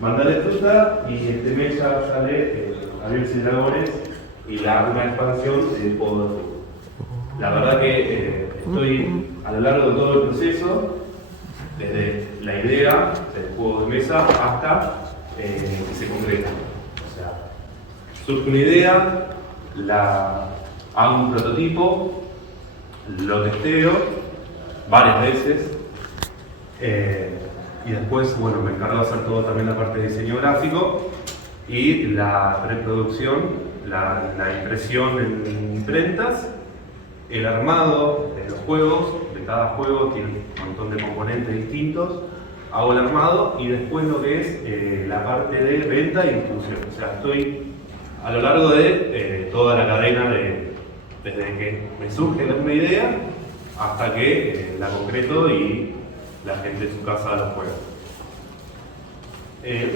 Mandale fruta y este mes ya sale Aviones y Dragones y una expansión del juego de fútbol. La verdad que estoy a lo largo de todo el proceso, desde la idea del juego de mesa hasta que se concreta. O sea, surge una idea, hago un prototipo, lo testeo varias veces y después, bueno, me encargo de hacer todo también la parte de diseño gráfico y la preproducción, la impresión en imprentas, el armado de los juegos, de cada juego tiene un montón de componentes distintos, hago el armado y después lo que es la parte de venta y distribución. O sea, estoy a lo largo de toda la cadena desde que me surge una idea hasta que la concreto y la gente en su casa los juega.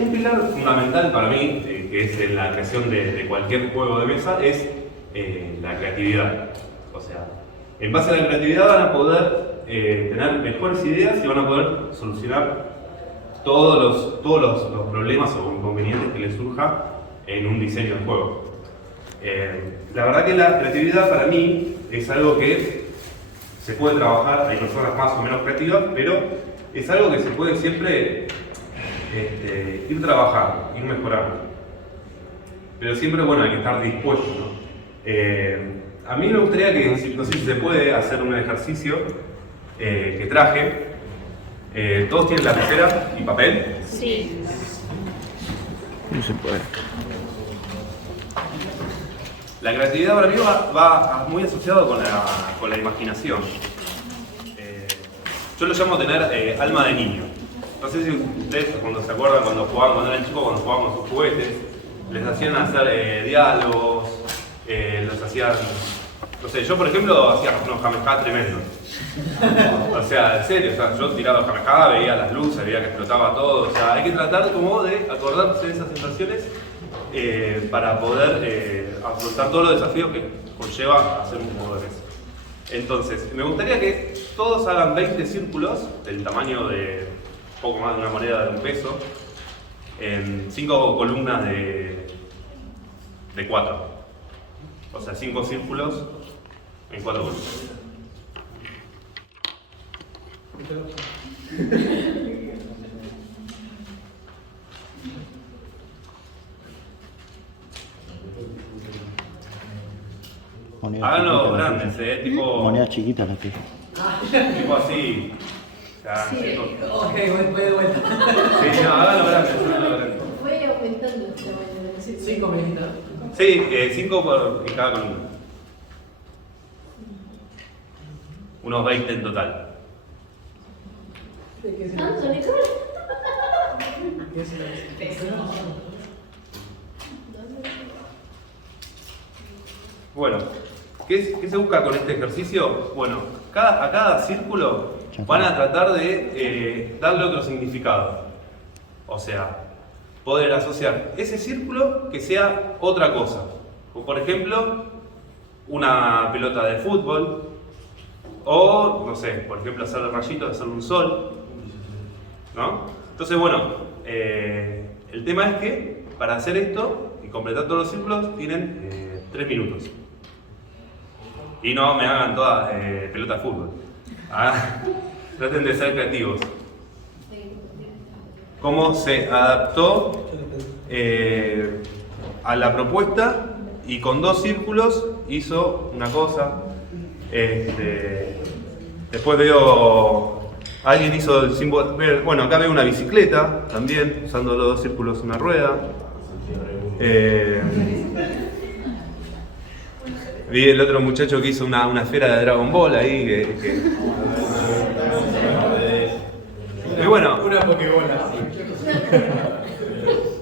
Un pilar fundamental para mí, que es en la creación de cualquier juego de mesa, es la creatividad. O sea, en base a la creatividad van a poder tener mejores ideas y van a poder solucionar todos los problemas o inconvenientes que les surja en un diseño de juego. La verdad que la creatividad para mí es algo que se puede trabajar, hay personas más o menos creativas, pero es algo que se puede siempre ir trabajando, ir mejorando. Pero siempre, bueno, hay que estar dispuesto, ¿no? A mí me gustaría que, no sé si se puede hacer un ejercicio que traje. ¿Todos tienen lapicera y papel? Sí. No se puede. La creatividad para mí va muy asociado con la imaginación. Yo lo llamo tener alma de niño. No sé si ustedes cuando se acuerdan cuando eran chicos, cuando jugaban con sus juguetes, les hacían hacer diálogos, los hacían, no sé, yo por ejemplo hacía unos Kamehameha tremendos. O sea, en serio, o sea, yo tiraba los Kamehameha, veía las luces, veía que explotaba todo. O sea, hay que tratar como de acordarse de esas sensaciones para poder afrontar todos los desafíos que conlleva hacer un juego de mesa. Entonces, me gustaría que todos hagan 20 círculos del tamaño de poco más de una moneda de un peso en 5 columnas de 4. O sea, 5 círculos en 4 columnas. Háganlo grandes, tipo. Moneda chiquita la que. Tipo así. Ya, Sí. Ok, voy de vuelta. Sí, no, háganlo grandes, háganlo grandes. Voy aumentando el tamaño de la 5 minutos. Sí, 5 en cada columna. Unos 20 en total. ¿Qué es ¿Tanto, Nicole? Bueno, ¿qué se busca con este ejercicio? Bueno, a cada círculo van a tratar de darle otro significado. O sea, poder asociar ese círculo que sea otra cosa. Como por ejemplo, una pelota de fútbol. O, no sé, por ejemplo, hacer rayitos, hacer un sol. ¿No? Entonces, bueno, el tema es que para hacer esto y completar todos los círculos tienen 3 minutos. Y no me hagan todas pelotas de fútbol. Traten de ser creativos. ¿Cómo se adaptó a la propuesta? Y con 2 círculos hizo una cosa. Después veo, alguien hizo el símbolo, bueno, acá veo una bicicleta también, usando los 2 círculos una rueda. Vi el otro muchacho que hizo una esfera de Dragon Ball ahí, y bueno, Una pokebola.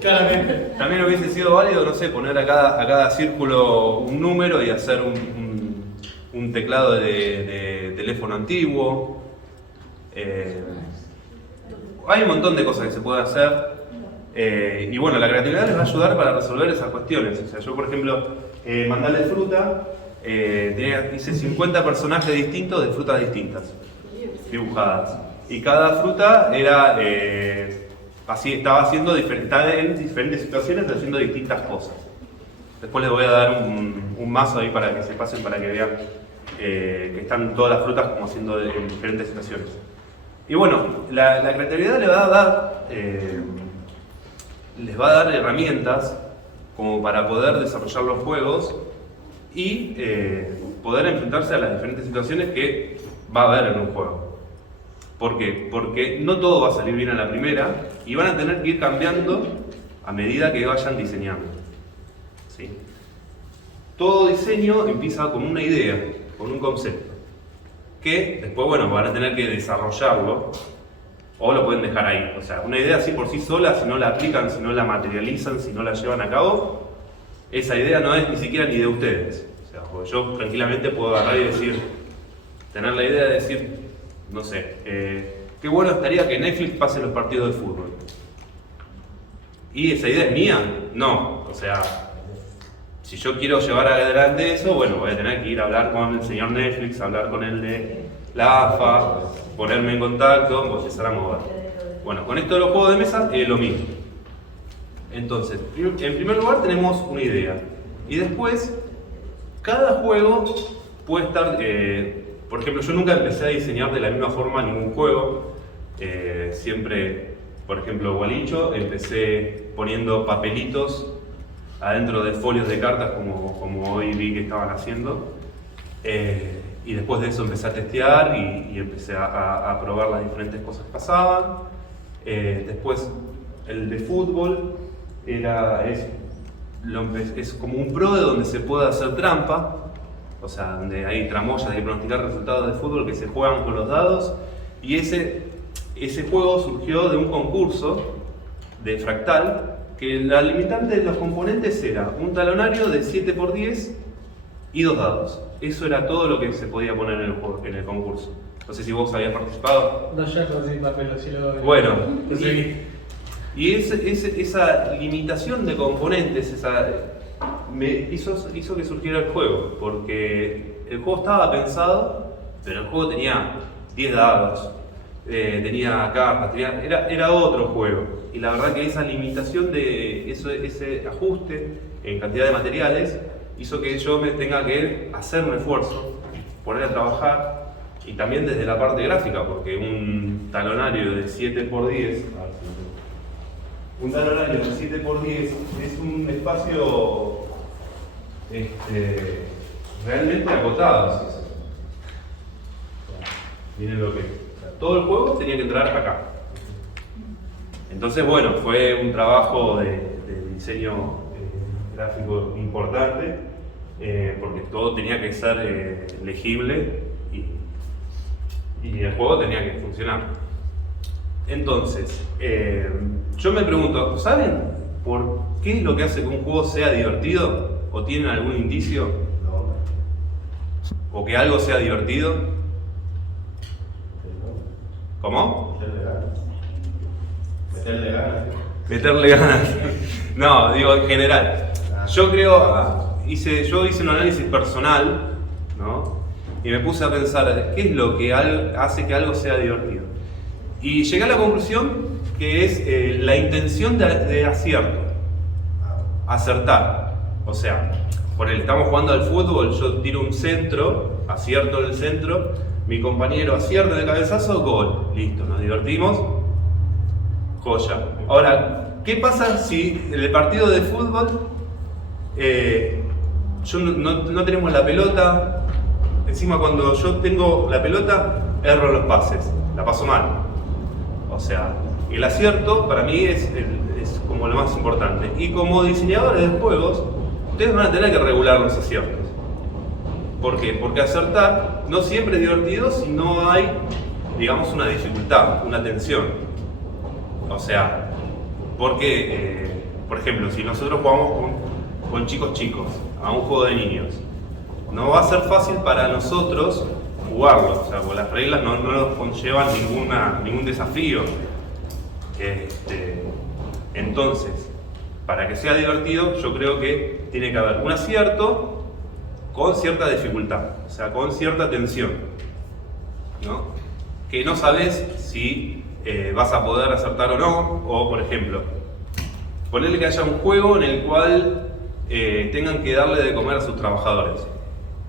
Claramente. también hubiese sido válido, no sé, poner a cada círculo un número y hacer un teclado de teléfono antiguo. Hay un montón de cosas que se pueden hacer. Y bueno, la creatividad les va a ayudar para resolver esas cuestiones. O sea, yo por ejemplo, mandarle fruta, hice 50 personajes distintos de frutas distintas, dibujadas. Y cada fruta era así estaba haciendo estaba en diferentes situaciones haciendo distintas cosas. Después les voy a dar un mazo ahí para que se pasen, para que vean que están todas las frutas como haciendo en diferentes situaciones. Y bueno, la creatividad les va a dar herramientas como para poder desarrollar los juegos y poder enfrentarse a las diferentes situaciones que va a haber en un juego. ¿Por qué? Porque no todo va a salir bien a la primera y van a tener que ir cambiando a medida que vayan diseñando. ¿Sí? Todo diseño empieza con una idea, con un concepto, que después, bueno, van a tener que desarrollarlo o lo pueden dejar ahí. O sea, una idea así por sí sola, si no la aplican, si no la materializan, si no la llevan a cabo, esa idea no es ni siquiera ni de ustedes. O sea, porque yo tranquilamente puedo agarrar y decir, tener la idea de decir, no sé, qué bueno estaría que Netflix pase los partidos de fútbol. ¿Y esa idea es mía? No, o sea, si yo quiero llevar adelante eso, bueno, voy a tener que ir a hablar con el señor Netflix, hablar con el de la AFA, ponerme en contacto, empezar a mover. Bueno, con esto de los juegos de mesa es lo mismo. Entonces, en primer lugar tenemos una idea. Y después, cada juego puede estar... por ejemplo, yo nunca empecé a diseñar de la misma forma ningún juego. Siempre, por ejemplo, Gualicho, empecé poniendo papelitos adentro de folios de cartas como hoy vi que estaban haciendo. Y después de eso empecé a testear y empecé a probar las diferentes cosas que pasaban. Después el de fútbol es como un pro de donde se puede hacer trampa. O sea, donde hay tramoyas de pronosticar resultados de fútbol que se juegan con los dados. Y ese juego surgió de un concurso de Fractal, que la limitante de los componentes era un talonario de 7×10 y 2 dados. Eso era todo lo que se podía poner en el concurso. No sé si vos habías participado. No, yo conseguí papel, así lo... Bueno, conseguí. y esa limitación de componentes, hizo que surgiera el juego, porque el juego estaba pensado, pero el juego tenía 10 dados, tenía cartas, era otro juego. Y la verdad que esa limitación de ese ajuste en cantidad de materiales hizo que yo me tenga que hacer un esfuerzo, poner a trabajar, y también desde la parte gráfica, porque un talonario de 7×10, un talonario de 7×10 es un espacio realmente acotado. Miren lo que... todo el juego tenía que entrar acá. Entonces, bueno, fue un trabajo de diseño gráfico importante, porque todo tenía que ser legible y el juego tenía que funcionar. Entonces, yo me pregunto, ¿saben por qué es lo que hace que un juego sea divertido? ¿O tienen algún indicio? ¿O que algo sea divertido? ¿Cómo? Meterle ganas. No, digo en general. Yo creo, yo hice un análisis personal, ¿no? Y me puse a pensar, ¿qué es lo que hace que algo sea divertido? Y llegué a la conclusión que es la intención de acierto. Acertar. O sea, estamos jugando al fútbol, yo tiro un centro, acierto en el centro, mi compañero acierta de cabezazo, gol. Listo, nos divertimos. Joya. Ahora, ¿qué pasa si en el partido de fútbol no tenemos la pelota? Encima, cuando yo tengo la pelota, erro los pases, la paso mal. O sea, el acierto para mí es como lo más importante. Y como diseñadores de juegos, ustedes van a tener que regular los aciertos. ¿Por qué? Porque acertar no siempre es divertido si no hay, digamos, una dificultad, una tensión. O sea, porque, por ejemplo, si nosotros jugamos con chicos a un juego de niños, no va a ser fácil para nosotros jugarlo, o sea, porque las reglas no nos conllevan ningún desafío. Entonces, para que sea divertido, yo creo que tiene que haber un acierto con cierta dificultad, o sea, con cierta tensión, ¿no? Que no sabes si vas a poder acertar o no. O por ejemplo, ponerle que haya un juego en el cual tengan que darle de comer a sus trabajadores,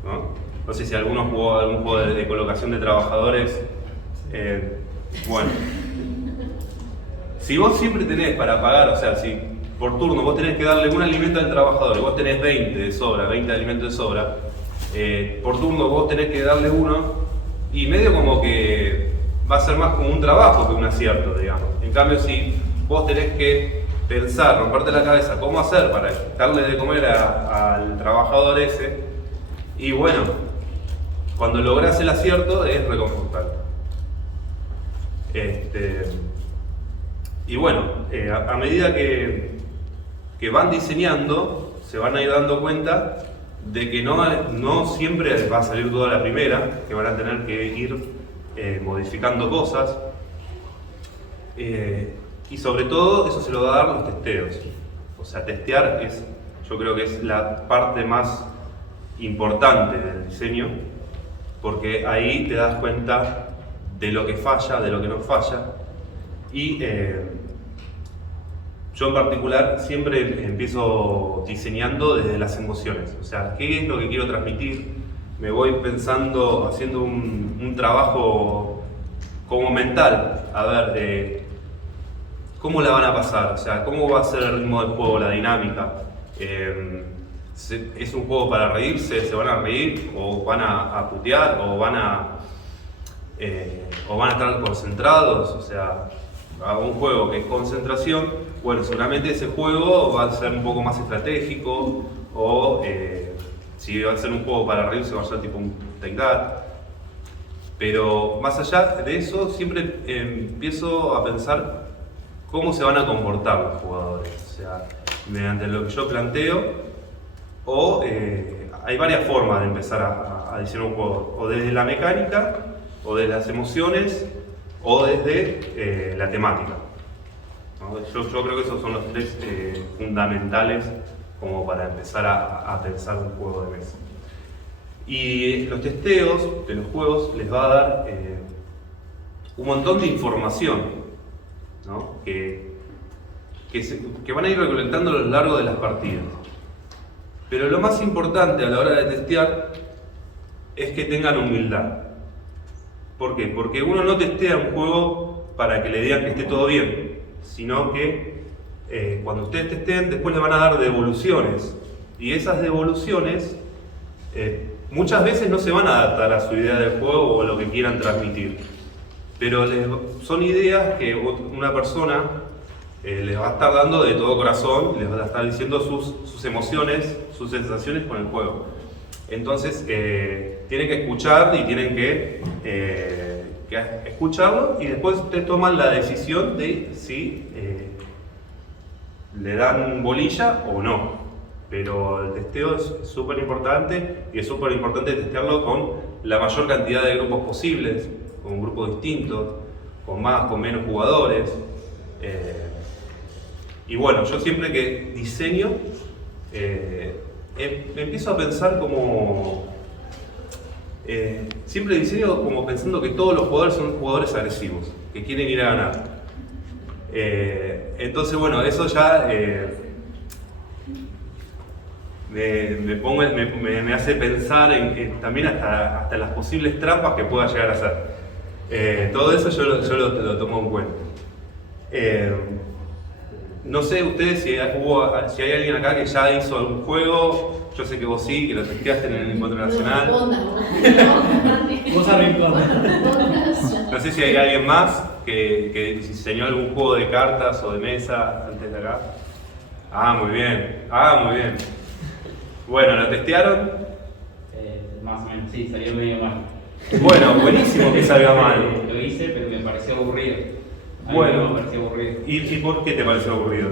¿no? No sé si alguno jugó algún juego de colocación de trabajadores. Bueno, si vos siempre tenés para pagar, o sea, si por turno vos tenés que darle un alimento al trabajador y vos tenés 20 de sobra, 20 alimentos de sobra, por turno vos tenés que darle uno y medio como que va a ser más como un trabajo que un acierto, digamos. En cambio, si vos tenés que pensar, romperte la cabeza cómo hacer para darle de comer al trabajador ese, y bueno, cuando lográs el acierto es reconfortante. Y bueno, a medida que van diseñando, se van a ir dando cuenta de que no siempre va a salir toda la primera, que van a tener que ir modificando cosas. Y sobre todo, eso se lo va a dar los testeos. O sea, testear yo creo que es la parte más importante del diseño, porque ahí te das cuenta de lo que falla, de lo que no falla. Y yo en particular siempre empiezo diseñando desde las emociones. O sea, ¿qué es lo que quiero transmitir? Me voy pensando, haciendo un trabajo como mental. A ver, ¿cómo la van a pasar? O sea, ¿cómo va a ser el ritmo del juego, la dinámica? ¿Es un juego para reírse? ¿Se van a reír? ¿O van a putear? ¿O van a estar concentrados? O sea, a un juego que es concentración, bueno, seguramente ese juego va a ser un poco más estratégico, o si va a ser un juego para reírse va a ser tipo un take that. Pero más allá de eso, siempre empiezo a pensar cómo se van a comportar los jugadores, o sea, mediante lo que yo planteo, o hay varias formas de empezar a diseñar un juego, o desde la mecánica, o desde las emociones, o desde la temática, ¿no? Yo creo que esos son los tres fundamentales como para empezar a pensar un juego de mesa. Y los testeos de los juegos les va a dar un montón de información, ¿no? que van a ir recolectando a lo largo de las partidas. Pero lo más importante a la hora de testear es que tengan humildad. ¿Por qué? Porque uno no testea un juego para que le digan que esté todo bien, sino que cuando ustedes testeen, después le van a dar devoluciones. Y esas devoluciones muchas veces no se van a adaptar a su idea del juego o a lo que quieran transmitir. Pero son ideas que una persona les va a estar dando de todo corazón, les va a estar diciendo sus emociones, sus sensaciones con el juego. Entonces, tienen que escuchar y tienen que escucharlo, y después ustedes toman la decisión de si le dan bolilla o no. Pero el testeo es súper importante, y es súper importante testearlo con la mayor cantidad de grupos posibles, con grupos distintos, con más, con menos jugadores. Y bueno, yo siempre que diseño, empiezo a pensar como... siempre diseño como pensando que todos los jugadores son jugadores agresivos, que quieren ir a ganar. Entonces, bueno, eso ya me hace pensar en también hasta las posibles trampas que pueda llegar a hacer. Todo eso yo lo tomo en cuenta. No sé ustedes si hay alguien acá que ya hizo algún juego. Yo sé que vos sí, que lo testeaste en el encuentro nacional. Vos arriba. No sé si hay alguien más que diseñó algún juego de cartas o de mesa antes de acá. Muy bien. Muy bien. Bueno, ¿lo testearon? Más o menos, sí, salió medio mal. Bueno, buenísimo que salga mal. Lo hice, pero me pareció aburrido. A mí Bueno, me pareció aburrido. ¿Y por qué te pareció aburrido?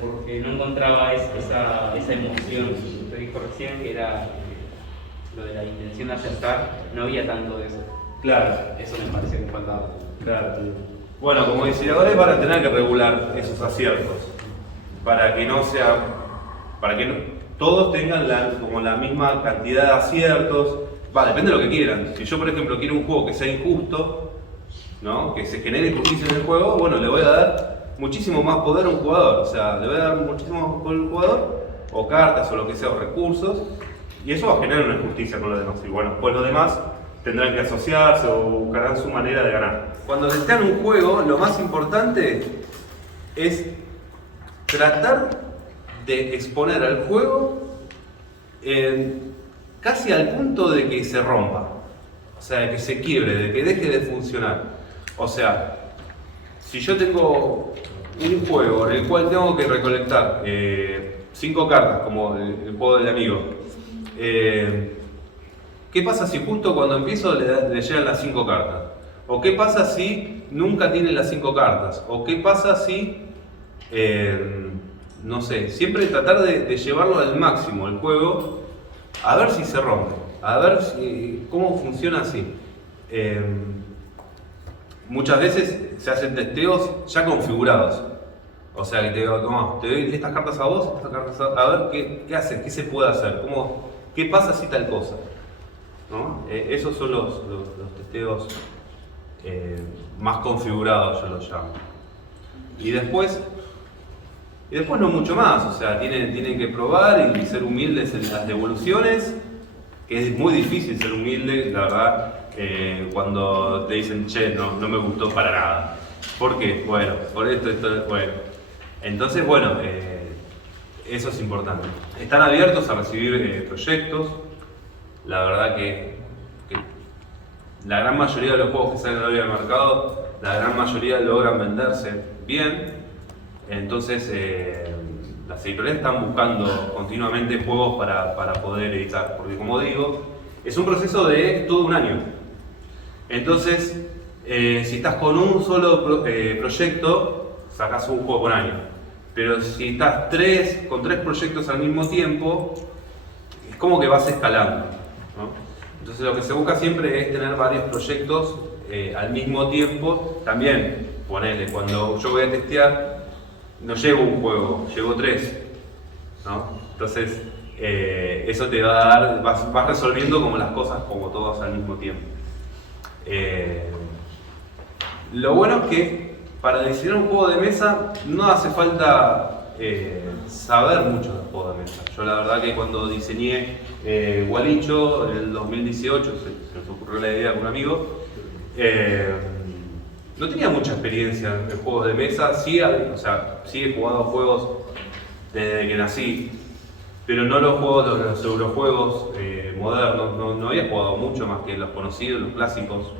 Porque no encontraba esa emoción. Usted dijo recién que era lo de la intención de acertar, no había tanto de eso. Claro. Eso me pareció que faltaba. Claro. Bueno, como diseñadores van a tener que regular esos aciertos para que todos tengan como la misma cantidad de aciertos. Depende de lo que quieran. Si yo, por ejemplo, quiero un juego que sea injusto, ¿no? Que se genere justicia en el juego, bueno, le voy a dar muchísimo más poder a un jugador, o sea, le voy a dar muchísimo más poder a un jugador, o cartas, o lo que sea, o recursos, y eso va a generar una injusticia con los demás. Y bueno, pues los demás tendrán que asociarse o buscarán su manera de ganar. Cuando desean un juego, lo más importante es tratar de exponer al juego casi al punto de que se rompa, o sea, de que se quiebre, de que deje de funcionar. O sea, si yo tengo un juego en el cual tengo que recolectar 5 cartas, como el juego del amigo, ¿qué pasa si justo cuando empiezo le llegan las 5 cartas? ¿O qué pasa si nunca tiene las 5 cartas? ¿O qué pasa si, no sé, siempre tratar de llevarlo al máximo el juego, a ver si se rompe, a ver cómo funciona así? Muchas veces se hacen testeos ya configurados. O sea, que te digo, toma, te doy estas cartas a vos, estas cartas a ver qué haces, qué se puede hacer, qué pasa si tal cosa, ¿no? Esos son los testeos más configurados, yo los llamo. Y después no mucho más, o sea, tienen que probar y ser humildes en las devoluciones, que es muy difícil ser humilde, la verdad, cuando te dicen, che, no me gustó para nada. ¿Por qué? Bueno, por esto, bueno. Entonces, bueno, eso es importante. Están abiertos a recibir proyectos. La verdad que la gran mayoría de los juegos que salen hoy al mercado, la gran mayoría logran venderse bien. Entonces, las editoriales están buscando continuamente juegos para poder editar. Porque, como digo, es un proceso de todo un año. Entonces, si estás con un solo proyecto, sacas un juego por año. Pero si estás con 3 proyectos al mismo tiempo, es como que vas escalando, ¿no? Entonces lo que se busca siempre es tener varios proyectos al mismo tiempo. También, ponele, cuando yo voy a testear, no llevo un juego, llevo 3, ¿no? Entonces, eso te va a dar, vas resolviendo como las cosas como todos al mismo tiempo. Lo bueno es que para diseñar un juego de mesa no hace falta saber mucho de juegos de mesa. Yo la verdad que cuando diseñé Gualicho en el 2018, se nos ocurrió la idea con un amigo, no tenía mucha experiencia en juegos de mesa. Sí he jugado juegos desde que nací, pero no los eurojuegos modernos, no había jugado mucho más que los conocidos, los clásicos.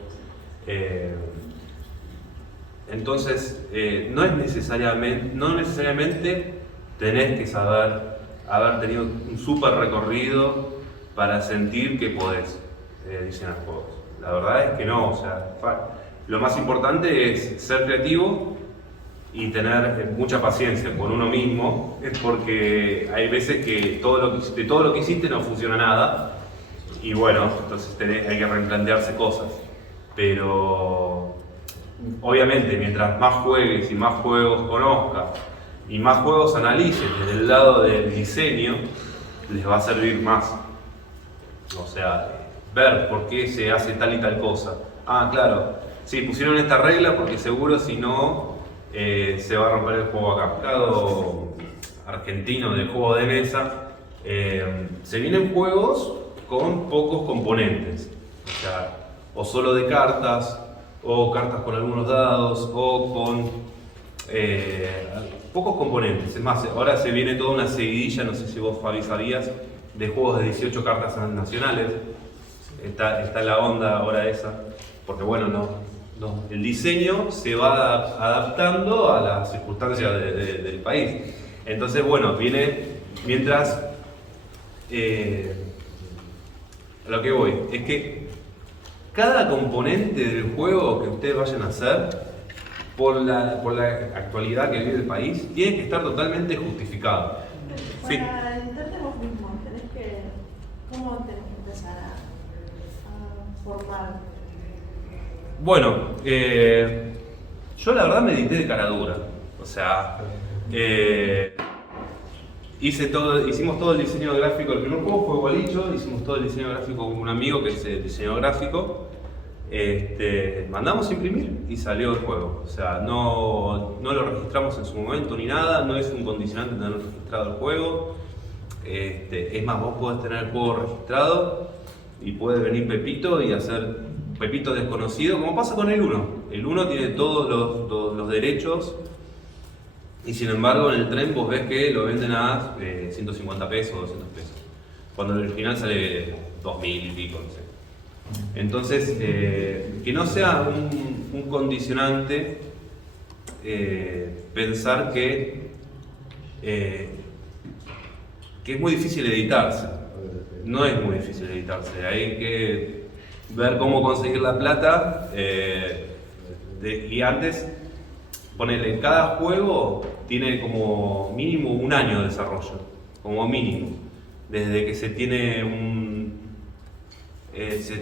Entonces, no necesariamente tenés que haber tenido un súper recorrido para sentir que podés diseñar juegos. La verdad es que no, o sea, lo más importante es ser creativo y tener mucha paciencia con uno mismo, porque hay veces que todo lo que hiciste no funciona nada, y bueno, entonces hay que replantearse cosas. Pero obviamente, mientras más juegues y más juegos conozcas y más juegos analices desde el lado del diseño, les va a servir más. O sea, ver por qué se hace tal y tal cosa. Ah, claro, sí, pusieron esta regla porque seguro si no se va a romper el juego acá. El mercado argentino de juego de mesa, se vienen juegos con pocos componentes. O sea, o solo de cartas, o cartas con algunos dados, o con pocos componentes. Es más, ahora se viene toda una seguidilla, no sé si vos, Fabi, sabías, de juegos de 18 cartas nacionales. Está la onda ahora esa, porque bueno, el diseño se va adaptando a las circunstancias del país. Entonces, bueno, viene mientras... a lo que voy es que cada componente del juego que ustedes vayan a hacer, por la actualidad que vive el país, tiene que estar totalmente justificado. Sí. Para editarte vos mismo, ¿cómo tenés que empezar a formar? Bueno, yo la verdad me edité de cara dura. O sea, hicimos todo el diseño gráfico. El primer juego fue Gualicho, hicimos todo el diseño gráfico con un amigo que es diseñador gráfico. mandamos a imprimir y salió el juego. O sea, no lo registramos en su momento ni nada, no es un condicionante tener registrado el juego. Es más, vos podés tener el juego registrado y puede venir Pepito y hacer Pepito desconocido, como pasa con el 1. El 1 tiene todos los derechos y sin embargo en el tren vos ves que lo venden a 150 pesos, 200 pesos. Cuando el original sale 2000 y pico, no sé. Entonces, que no sea un condicionante pensar que es muy difícil editarse. No es muy difícil editarse, hay que ver cómo conseguir la plata y antes, ponele, cada juego tiene como mínimo un año de desarrollo, como mínimo, desde que se tiene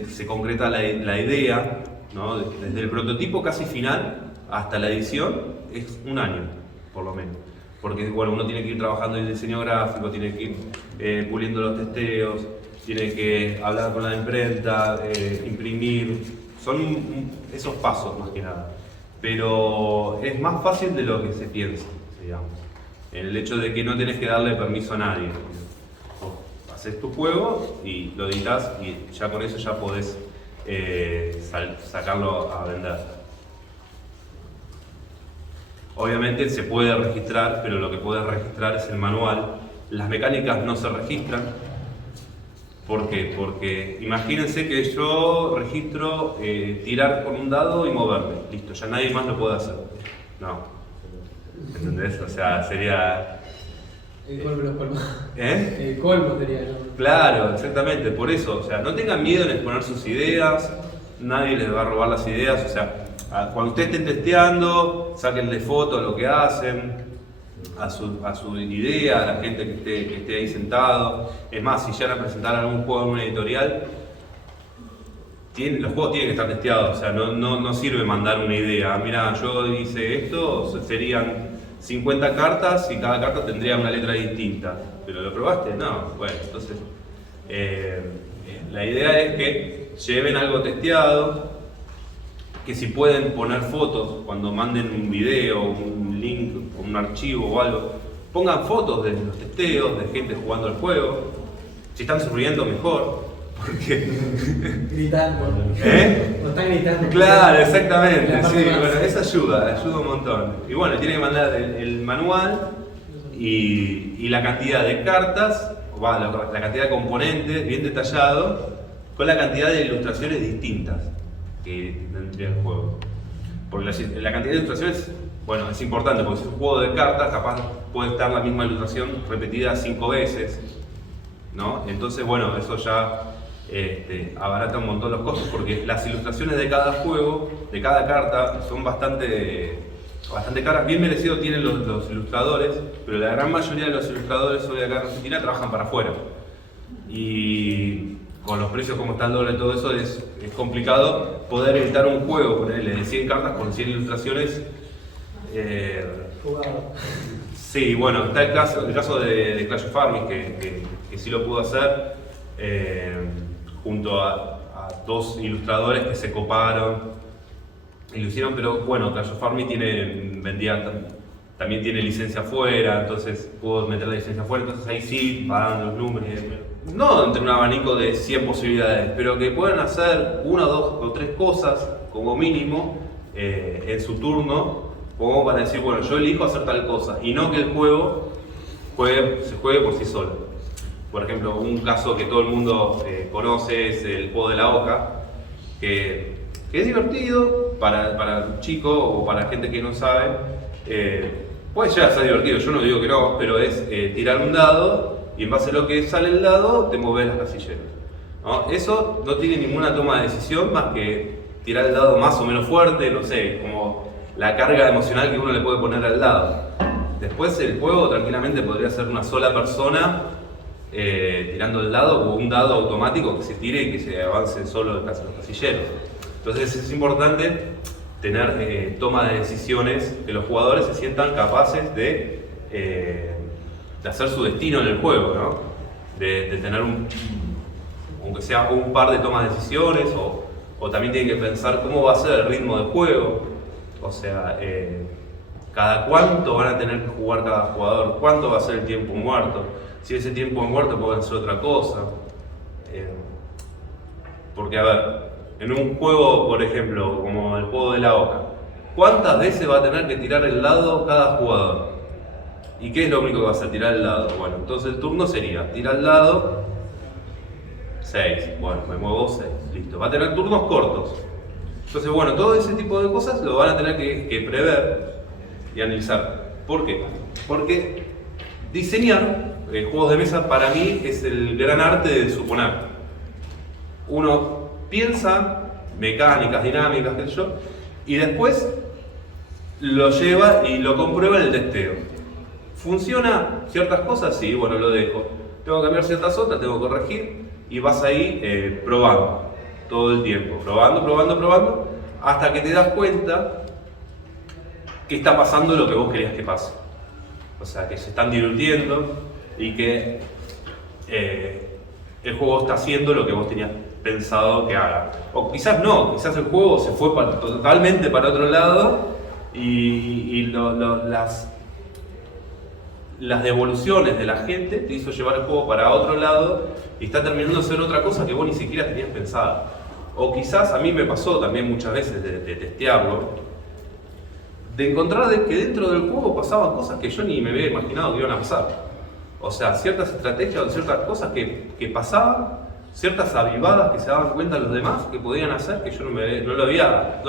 se concreta la idea, ¿no? Desde el prototipo casi final hasta la edición es un año, por lo menos. Porque bueno, uno tiene que ir trabajando el diseño gráfico, tiene que ir puliendo los testeos, tiene que hablar con la imprenta, imprimir, son esos pasos más que nada. Pero es más fácil de lo que se piensa, digamos. En el hecho de que no tenés que darle permiso a nadie. Vos haces tu juego y lo editas y ya con eso ya podés sacarlo a vender. Obviamente se puede registrar, pero lo que puedes registrar es el manual. Las mecánicas no se registran. ¿Por qué? Porque imagínense que yo registro tirar con un dado y moverme. Listo, ya nadie más lo puede hacer. No. ¿Entendés? O sea, sería... El colmo de los colmos. ¿Eh? El colmo sería, ¿no? Claro, exactamente. Por eso, o sea, no tengan miedo en exponer sus ideas. Nadie les va a robar las ideas. O sea, cuando ustedes estén testeando, sáquenle fotos a lo que hacen, a su idea, a la gente que esté ahí sentado. Es más, si llegan a presentar algún juego en una editorial, los juegos tienen que estar testeados. O sea, no sirve mandar una idea. Mira, yo hice esto, serían 50 cartas y cada carta tendría una letra distinta. ¿Pero lo probaste? No. Bueno, entonces la idea es que lleven algo testeado, que si pueden poner fotos cuando manden un video, un link, un archivo o algo, pongan fotos de los testeos, de gente jugando el juego. Si están sonriendo, mejor, porque... Gritando. ¿Eh? No están gritando. Claro, exactamente, La sí, parte más. bueno, eso ayuda un montón. Y bueno, tienen que mandar el manual y la cantidad de cartas, la cantidad de componentes bien detallado, con la cantidad de ilustraciones distintas que tendría el juego. Porque la cantidad de ilustraciones, bueno, es importante, porque si es un juego de cartas, capaz puede estar la misma ilustración repetida 5 veces, ¿no? Entonces, bueno, eso ya abarata un montón los costos, porque las ilustraciones de cada juego, de cada carta, son bastante caras. Bien merecido tienen los ilustradores, pero la gran mayoría de los ilustradores hoy acá en Argentina trabajan para afuera. Y con los precios como está el dólar y todo eso, es complicado poder editar un juego, ponerle de 100 cartas con 100 ilustraciones. Jugado. Sí, bueno, está el caso de Clash of Armies, que sí lo pudo hacer, junto a 2 ilustradores que se coparon y lo hicieron, pero bueno, Clash of Armies también tiene licencia afuera, entonces pudo meter la licencia afuera, entonces ahí sí pagan los números. No entre un abanico de 100 posibilidades, pero que puedan hacer 1, 2 o 3 cosas como mínimo en su turno, como para decir, bueno, yo elijo hacer tal cosa, y no que el juego se juegue por sí solo. Por ejemplo, un caso que todo el mundo conoce es el juego de la Oca, que es divertido para un chico o para gente que no sabe. Puede llegar a ser divertido, yo no digo que no, pero es tirar un dado y en base a lo que sale el dado te mueves las casilleras, ¿no? Eso no tiene ninguna toma de decisión más que tirar el dado más o menos fuerte, no sé, como la carga emocional que uno le puede poner al dado. Después el juego tranquilamente podría ser una sola persona tirando el dado, o un dado automático que se tire y que se avance solo los casilleros. Entonces es importante tener toma de decisiones, que los jugadores se sientan capaces de hacer su destino en el juego, ¿no? De tener aunque sea un par de tomas de decisiones o también tienen que pensar cómo va a ser el ritmo de juego, o sea, cada cuánto van a tener que jugar cada jugador, cuánto va a ser el tiempo muerto, si ese tiempo muerto puede ser otra cosa. Porque a ver, en un juego, por ejemplo, como el juego de la Oca, ¿cuántas veces va a tener que tirar el dado cada jugador? ¿Y qué es lo único que va a hacer? Tirar el dado. Bueno, entonces el turno sería, tira el dado, 6, bueno, me muevo 6, listo. Va a tener turnos cortos. Entonces, bueno, todo ese tipo de cosas lo van a tener que prever y analizar. ¿Por qué? Porque diseñar juegos de mesa para mí es el gran arte de suponer. Uno piensa mecánicas, dinámicas, qué sé yo, y después lo lleva y lo comprueba en el testeo. ¿Funciona ciertas cosas? Sí, bueno, lo dejo. Tengo que cambiar ciertas otras, tengo que corregir, y vas ahí probando todo el tiempo, probando, hasta que te das cuenta que está pasando lo que vos querías que pase. O sea, que se están divirtiendo y que el juego está haciendo lo que vos tenías pensado que haga. O quizás no, quizás el juego se fue totalmente para otro lado y las devoluciones de la gente te hizo llevar el juego para otro lado y está terminando de ser otra cosa que vos ni siquiera tenías pensada. O quizás a mí me pasó también muchas veces de testearlo, de encontrar que dentro del juego pasaban cosas que yo ni me había imaginado que iban a pasar. O sea, ciertas estrategias o ciertas cosas que pasaban, ciertas avivadas que se daban cuenta los demás que podían hacer, que yo no lo había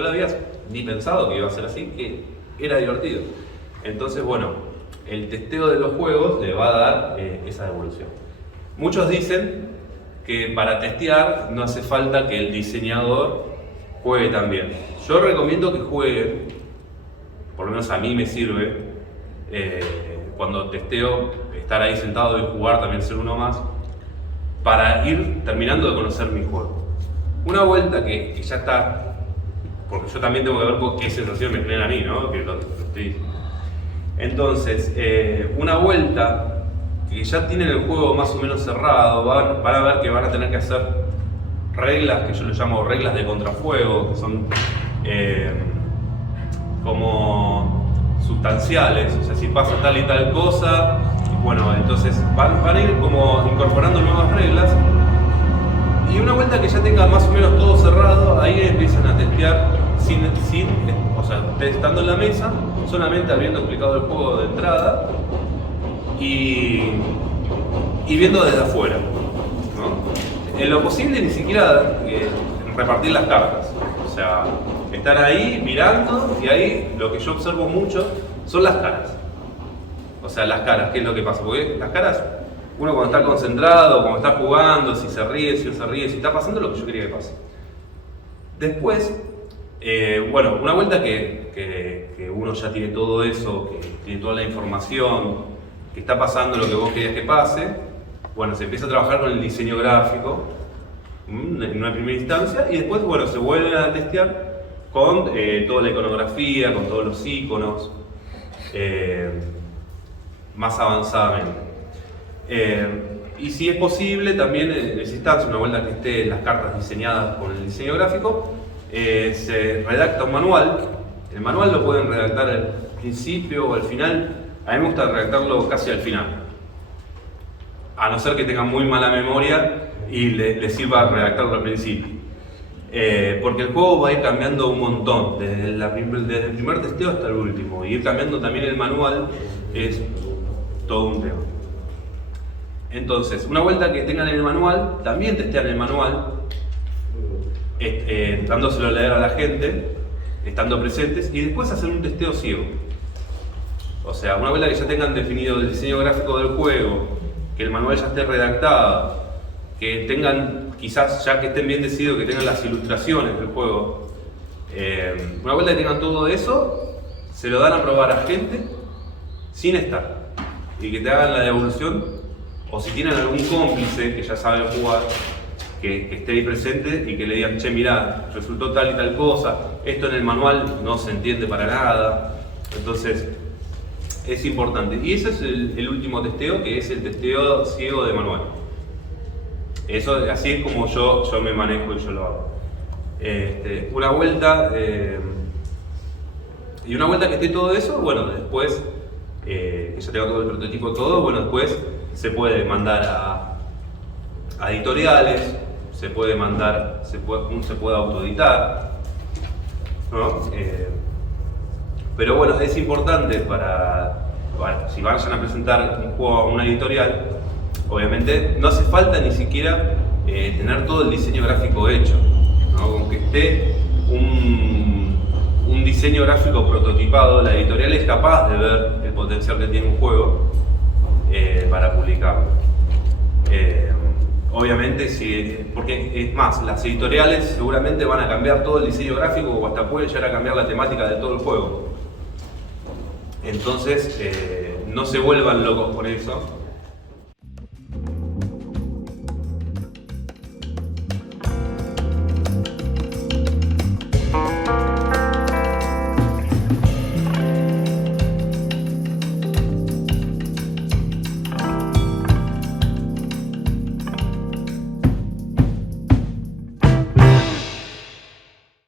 ni pensado que iba a ser así, que era divertido. Entonces, bueno, el testeo de los juegos le va a dar esa devolución. Muchos dicen que para testear no hace falta que el diseñador juegue también. Yo recomiendo que juegue, por lo menos a mí me sirve, cuando testeo, estar ahí sentado y jugar, también ser uno más, para ir terminando de conocer mi juego. Una vuelta que ya está, porque yo también tengo que ver qué sensación me genera a mí, ¿no? Que lo estoy diciendo. Entonces, una vuelta que ya tienen el juego más o menos cerrado, van a ver que van a tener que hacer reglas, que yo les llamo reglas de contrafuego, que son como sustanciales, o sea, si pasa tal y tal cosa, bueno, entonces van a ir como incorporando nuevas reglas, y una vuelta que ya tenga más o menos todo cerrado, ahí empiezan a testear o sea, estando en la mesa, solamente habiendo explicado el juego de entrada y viendo desde afuera, ¿no? En lo posible ni siquiera repartir las cartas, o sea, estar ahí mirando, y ahí lo que yo observo mucho son las caras. O sea, las caras, ¿qué es lo que pasa? Porque las caras, uno cuando está concentrado, cuando está jugando, si se ríe, si no se ríe, si está pasando lo que yo quería que pase. Después, bueno, una vuelta que uno ya tiene todo eso, que tiene toda la información, que está pasando lo que vos querías que pase, bueno, se empieza a trabajar con el diseño gráfico en una primera instancia, y después, bueno, se vuelven a testear con toda la iconografía, con todos los iconos, más avanzadamente. Y si es posible, también en esa instancia, una vuelta que estén las cartas diseñadas con el diseño gráfico, se redacta un manual. El manual lo pueden redactar al principio o al final. A mí me gusta redactarlo casi al final, a no ser que tengan muy mala memoria y les sirva redactarlo al principio, porque el juego va a ir cambiando un montón desde el primer testeo hasta el último, y ir cambiando también el manual es todo un tema. Entonces, una vuelta que tengan el manual, también testean el manual, dándoselo a leer a la gente, estando presentes, y después hacer un testeo ciego. O sea, una vuelta que ya tengan definido el diseño gráfico del juego, que el manual ya esté redactado, que tengan, quizás ya que estén bien decididos, que tengan las ilustraciones del juego. Una vuelta que tengan todo eso, se lo dan a probar a gente sin estar, y que te hagan la devolución, o si tienen algún cómplice que ya sabe jugar, que esté ahí presente y que le digan, che, mirá, resultó tal y tal cosa, esto en el manual no se entiende para nada. Entonces, es importante. Y ese es el último testeo, que es el testeo ciego de manual. Eso, así es como yo me manejo y yo lo hago. Una vuelta, y una vuelta que esté todo eso, bueno, después, que ya tenga todo el prototipo, todo, bueno, después se puede mandar a editoriales, se puede mandar, se puede autoeditar, ¿no? Pero bueno, es importante si vayan a presentar un juego a una editorial, obviamente no hace falta ni siquiera tener todo el diseño gráfico hecho, ¿no? Con que esté un diseño gráfico prototipado, la editorial es capaz de ver el potencial que tiene un juego para publicarlo. Obviamente, porque es más, las editoriales seguramente van a cambiar todo el diseño gráfico o hasta pueden llegar a cambiar la temática de todo el juego. Entonces, no se vuelvan locos por eso.